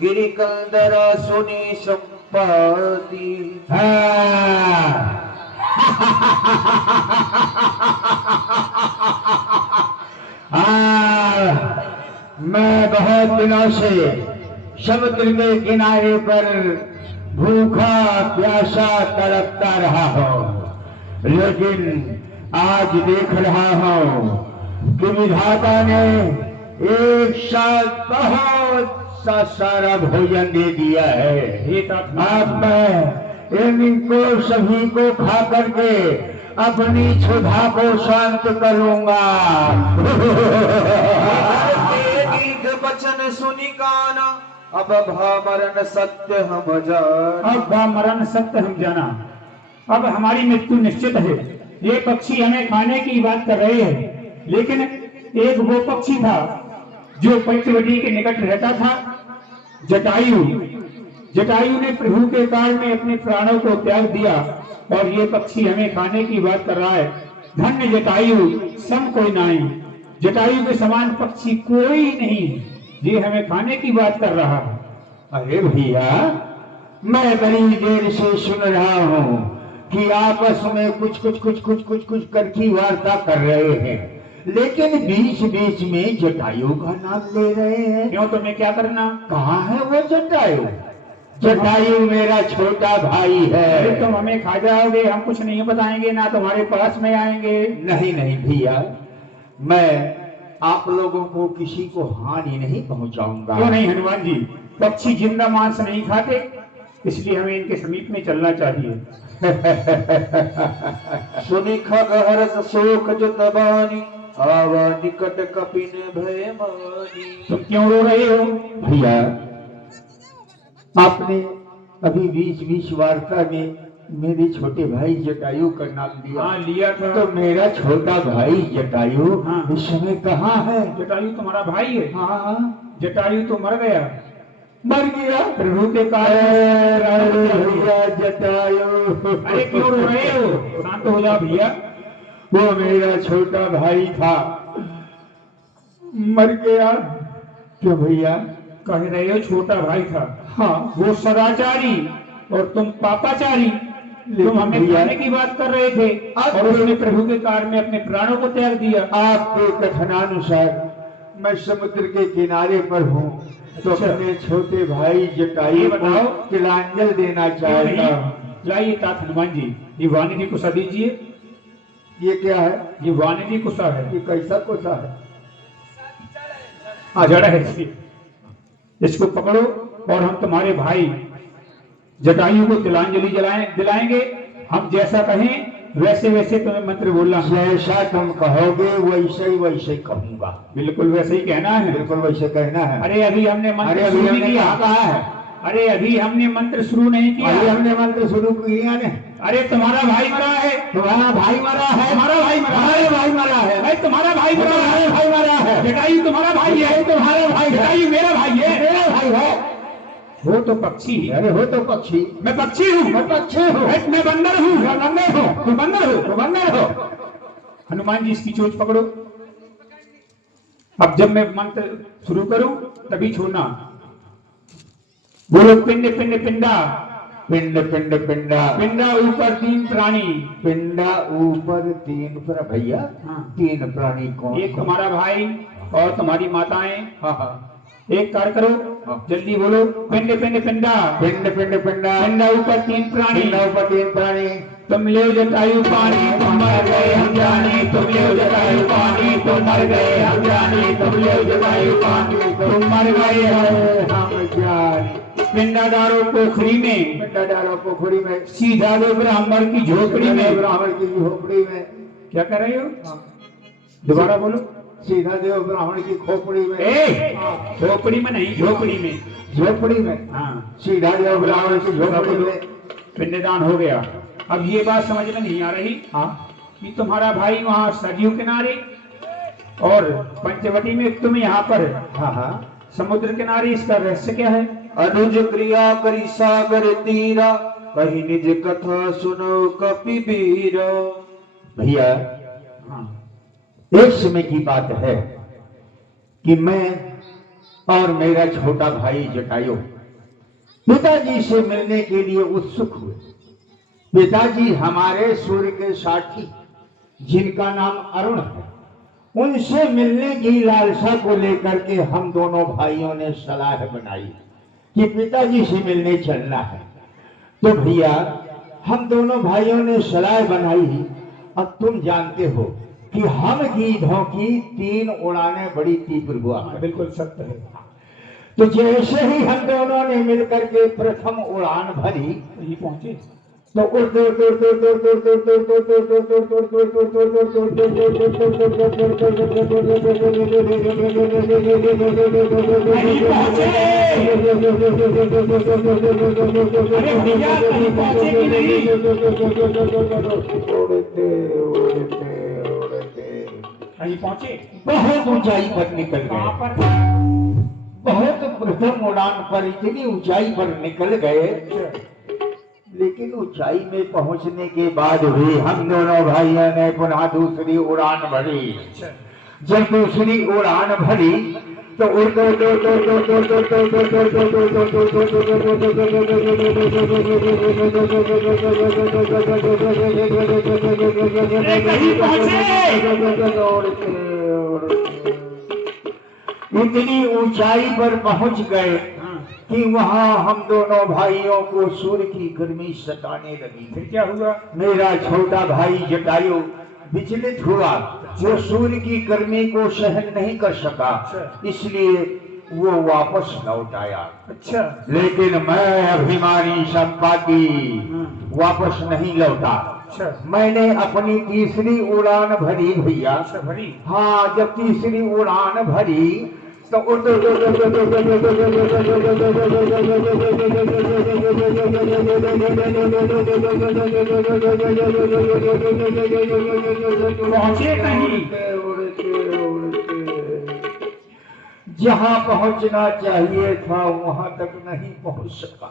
गिरिकंदरा सुनी संपाती। मैं बहुत दिनों से समुद्र के किनारे पर भूखा प्यासा तड़पता रहा हूँ, लेकिन आज देख रहा हूँ कि विधाता ने एक साथ बहुत सा सारा भोजन दे दिया है। अब मैं इनको सभी को खा करके अपनी क्षुधा को शांत करूंगा। वचन सुनी काना, अब भामरण सत्य हम जाना। अब भामरण सत्य हम जाना। अब हमारी मृत्यु निश्चित है। ये पक्षी हमें खाने की बात कर रहे हैं, लेकिन एक वो पक्षी था जो पंचवटी के निकट रहता था, जटायु। जटायु ने प्रभु के काल में अपने प्राणों को त्याग दिया और ये पक्षी हमें खाने की बात कर रहा है। धन्य जटायु, सम कोई नहीं। जटायु के समान पक्षी कोई नहीं, ये हमें खाने की बात कर रहा है। अरे भैया, मैं बड़ी देर से सुन रहा हूँ कि आपस में कुछ करके वार्ता कर रहे हैं, लेकिन बीच बीच में जटायु का नाम ले रहे हैं। क्यों, तुम्हें क्या करना? कहाँ है वो जटायु? जटायु मेरा छोटा भाई है। तुम हमें खा जाओगे, हम कुछ नहीं बताएंगे, ना तुम्हारे पास में आएंगे। नहीं नहीं भैया, मैं आप लोगों को किसी को हानि नहीं पहुंचाऊंगा। क्यों नहीं हनुमान जी? पक्षी जिंदा मांस नहीं खाते, इसलिए हमें इनके समीप में चलना चाहिए। सुनी खगहरस शोक जो तबानी, आवा निकट कपिन भय मानी। तुम क्यों रो रहे हो? भैया, आपने अभी बीच बीच वार्ता में मेरे छोटे भाई जटायु का नाम लिया। हाँ, लिया था। तो मेरा छोटा भाई जटायु हाँ, इस समय कहाँ है? जटायु तुम्हारा भाई है। हाँ, जटायु तो मर गया। मर गया प्रभु के कारण। भैया जटायु, अरे क्यों रो रहे हो? शांत हो जाओ भैया। वो मेरा छोटा भाई था, मर गया। क्यों भैया? कह रहे हो छोटा भाई था? हाँ, वो सदाचारी और तुम पापाचारी। तुम हमें खाने की बात कर रहे थे और उसने प्रभु के कार्य में अपने प्राणों को त्याग दिया। आपके कथनानुसार मैं समुद्र के किनारे पर हूँ, तो अपने छोटे भाई जटायु बताओ, तिलांजल देना चाहता हूँ। लाइए तात हनुमान जी, ये वानिधि कुशा दीजिए। ये क्या है? ये वानिधि कुशा है। ये कैसा कोसा है? जड़ा है। इसको पकड़ो और हम तुम्हारे भाई जटायु को तिलांजलि दिलाएंगे। हम जैसा कहें वैसे वैसे तुम्हें मंत्र बोलना। जैसा तुम कहोगे वैसे ही कहूंगा। बिल्कुल वैसे ही कहना है। बिल्कुल वैसे कहना है। अरे अभी हमने मंत्र शुरू नहीं किया। कहा है? अरे अभी हमने मंत्र शुरू नहीं किया। अभी हमने मंत्र शुरू किया ने। अरे तुम्हारा भाई मरा है। तुम्हारा भाई मरा है। हमारा भाई मरा है। हमारा भाई मरा है। भाई तुम्हारा भाई मरा है। हमारा भाई मरा है। जटायु तुम्हारा भाई है। तुम्हारा भाई है। जटायु मेरा भाई है। मेरा भाई है। वो तो पक्षी है। अरे हो तो पक्षी। मैं पक्षी हूँ। मैं पक्षी हूँ। मैं बंदर हूँ। मैं बंदर हूँ। तुम बंदर हो। तो बंदर हो। हनुमान जी इसकी चोंच पकड़ो। अब जब मैं मंत्र शुरू करूं तभी छोड़ना। बोलो पिंड पिंड पिंडा। पिंड पिंड पिंडा। पिंडा ऊपर तीन प्राणी। पिंडा ऊपर तीन भैया। हाँ। तीन प्राणी कौन? एक तुम्हारा भाई और तुम्हारी माताएं। हाँ हाँ। एक कार्य करो, जल्दी बोलो। पिंड पिंड पिंडा। पिंड पिंड पिंडा। पिंडा ऊपर तीन प्राणी। पिंडा ऊपर तीन प्राणी। तुम ले जटायु पानी, तुम मर गए हम जाने। तुम ले जटायु पानी, तुम मर गए हम जाने। तुम ले जटायु पानी, तुम मर गए हम जाने। पिंडा डालो पोखरी में। पिंडा डालो पोखरी में। सीधा दो ब्राह्मण की झोपड़ी में। ब्राह्मण की झोपड़ी में। क्या कर रहे हो? दोबारा बोलो। सीधा देव ब्राह्मण की खोपड़ी में। झोपड़ी में नहीं, झोपड़ी में। झोपड़ी में। हाँ, सीधा देव ब्राह्मण की झोपड़ी में। पिंडदान हो गया। अब ये बात समझ में नहीं आ रही कि तुम्हारा भाई वहाँ सरयू किनारे और पंचवटी में, तुम यहाँ पर समुद्र किनारे। इसका रहस्य क्या है? अनुज क्रिया करी सागर तीरा, कहीं निज कथा सुनो कपि बीरा। भैया, एक समय की बात है कि मैं और मेरा छोटा भाई जटायु पिताजी से मिलने के लिए उत्सुक हुए। पिताजी हमारे सूर्य के साथी जिनका नाम अरुण है, उनसे मिलने की लालसा को लेकर के हम दोनों भाइयों ने सलाह बनाई कि पिताजी से मिलने चलना है। तो भैया हम दोनों भाइयों ने सलाह बनाई। अब तुम जानते हो कि हम गीधों की 3 उड़ानें बड़ी तीव्र हुआ करती। बिल्कुल सत्य है। तो जैसे ही हम दोनों ने मिलकर के प्रथम उड़ान भरी, यही पहुंचे तो उड़ते उड़ते उड़ते उड़ते उड़ते उड़ते उड़ते उड़ते उड़ते कहीं पहुंचे, बहुत ऊंचाई पर निकल कहाँ गए। पर? बहुत प्रथम उड़ान पर इतनी ऊंचाई पर निकल गए, लेकिन ऊंचाई में पहुंचने के बाद भी हम दोनों भाइयों ने पुनः दूसरी उड़ान भरी। जब दूसरी उड़ान भरी तो उड़ते उड़ते उड़ते उड़ते उड़ते उड़ते उड़ते उड़ते इतनी ऊंचाई पर पहुंच गए कि वहां हम दोनों भाइयों को सूर्य की गर्मी सताने लगी। फिर क्या हुआ? मेरा छोटा भाई जटायु विचलित हुआ, जो सूर्य की गर्मी को सहन नहीं कर सका, इसलिए वो वापस लौट आया। अच्छा, लेकिन मैं अभिमानी संपाती वापस नहीं लौटा। अच्छा, मैंने अपनी तीसरी उड़ान भरी भैया। अच्छा भरी। हाँ, जब तीसरी उड़ान भरी तो पहुंचे कहीं? जहां पहुंचना चाहिए था वहां तक नहीं पहुंच सका।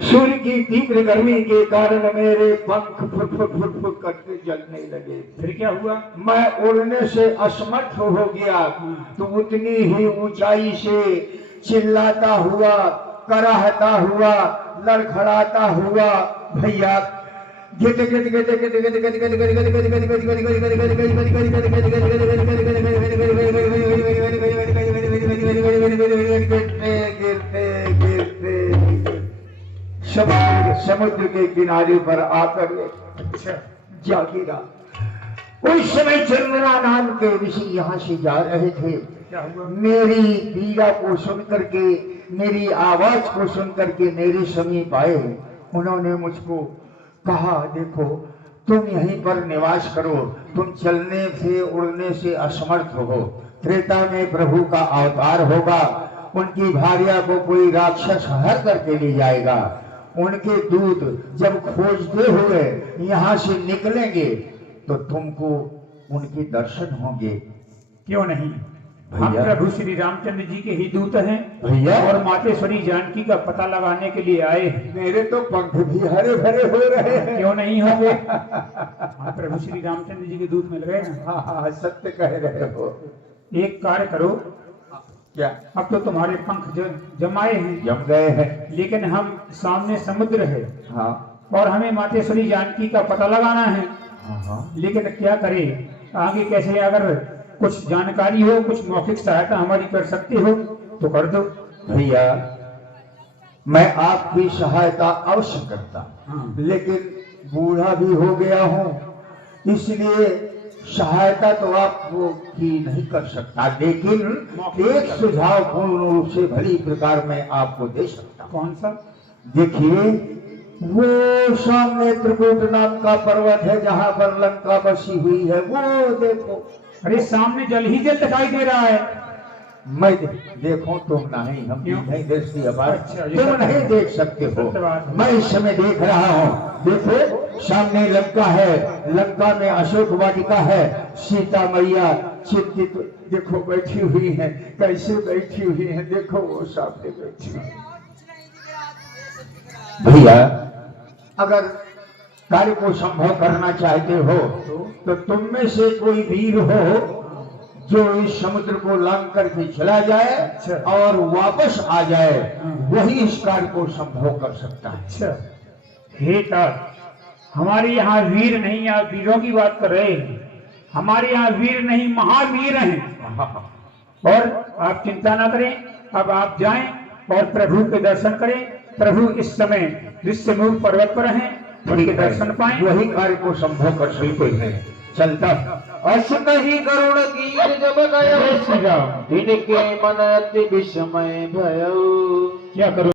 सूर्य की तीव्र गर्मी के कारण मेरे पंख फुट करके जलने लगे। फिर क्या हुआ? मैं उड़ने से असमर्थ हो गया। तो उतनी ही ऊंचाई से चिल्लाता हुआ, कराहता हुआ, लड़खड़ाता हुआ भैया समुद्र के किनारे पर आकर जा गिरा। उस समय चंद्रा नाम के ऋषि यहाँ से जा रहे थे। क्या हुआ? मेरी पीड़ा को सुन करके, मेरी आवाज को सुन करके मेरे समीप आए। उन्होंने मुझको कहा, देखो तुम यहीं पर निवास करो, तुम चलने से उड़ने से असमर्थ हो। त्रेता में प्रभु का अवतार होगा, उनकी भार्या को कोई राक्षस हर करके ले जाएगा। उनके दूत जब खोजते हुए यहाँ से निकलेंगे तो तुमको उनके दर्शन होंगे। क्यों नहीं? हम प्रभु श्री रामचंद्र जी के ही दूत हैं भैया, और मातेश्वरी जानकी का पता लगाने के लिए आए हैं। मेरे तो पंख भी हरे भरे हो रहे हैं। क्यों नहीं होंगे? हम प्रभु श्री रामचंद्र जी के दूत मिल गए ना। हाँ, सत्य कह रहे हो। एक कार्य करो, क्या? अब तो तुम्हारे पंख जमाए हैं, जम गए हैं, लेकिन हम सामने समुद्र है। हाँ और हमें मातेश्वरी जानकी का पता लगाना है। हाँ, लेकिन क्या करें आगे कैसे? अगर कुछ जानकारी हो, कुछ मौखिक सहायता हमारी कर सकते हो तो कर दो। भैया मैं आपकी सहायता अवश्य करता, लेकिन बूढ़ा भी हो गया हूँ, इसलिए सहायता तो आपको की नहीं कर सकता। लेकिन एक सुझाव पूर्ण रूप से भली प्रकार मैं आपको दे सकता। कौन सा? देखिए, वो सामने त्रिकूट नाम का पर्वत है जहाँ पर लंका बसी हुई है, वो देखो। अरे सामने जल ही जल दिखाई दे रहा है। मैं देखो, तुम नहीं, हम नहीं देखती आवाज। अच्छा, तुम नहीं देख सकते हो, मैं इस समय देख रहा हूँ। देखो सामने लंका है, लंका में अशोक वाटिका है, सीता मैया चिंतित देखो बैठी हुई है। कैसे बैठी हुई है देखो, वो सामने बैठी हुई है। भैया अगर कार्य को संभव करना चाहते हो तो तुम में से कोई वीर हो जो इस समुद्र को लांग करके चला जाए अच्छा। और वापस आ जाए, हाँ। वही इस कार्य को संभव कर सकता है। अच्छा, हे तात, हमारे यहाँ वीर नहीं, आप वीरों की बात कर रहे हैं। हमारे यहाँ वीर नहीं, महावीर हैं। और आप चिंता ना करें, अब आप जाएं और प्रभु के दर्शन करें। प्रभु इस समय ऋष्यमुख पर्वत पर हैं, उनके दर्शन पाएं। वही कार्य को संभव कर सकते हैं। चलता अस कही गरुड़ गिर जब गयो, जय श्री राम। इनके मन अति विस्मय भयो। क्या करो।